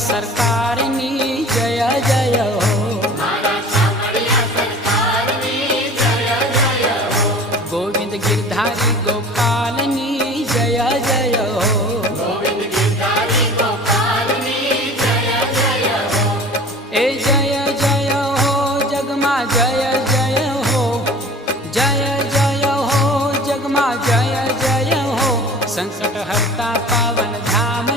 सरकारनी जय जय हो। गोविंद गिरधारी गोपालनी जय जय हो। ए जय जय हो जगमा जय जय हो। जय जय हो जगमा जय जय हो। संकट हरता पावन धाम